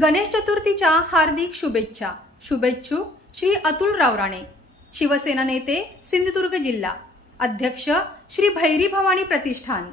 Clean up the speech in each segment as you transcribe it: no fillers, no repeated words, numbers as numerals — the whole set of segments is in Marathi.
गणेश चतुर्थीच्या हार्दिक शुभेच्छा. शुभेच्छुक श्री अतुल रावराणे, शिवसेना नेते, सिंधुदुर्ग जिल्हा, अध्यक्ष श्री भैरी भवानी प्रतिष्ठान.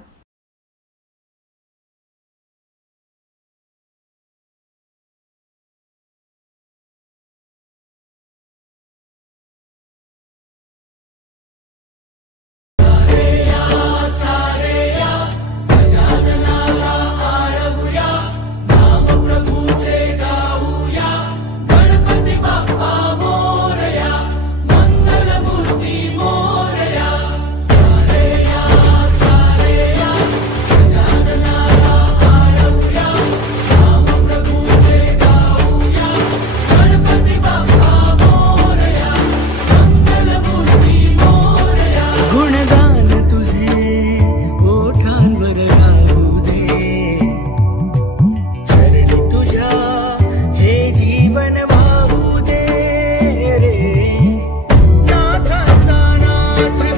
नाथाचा नाथ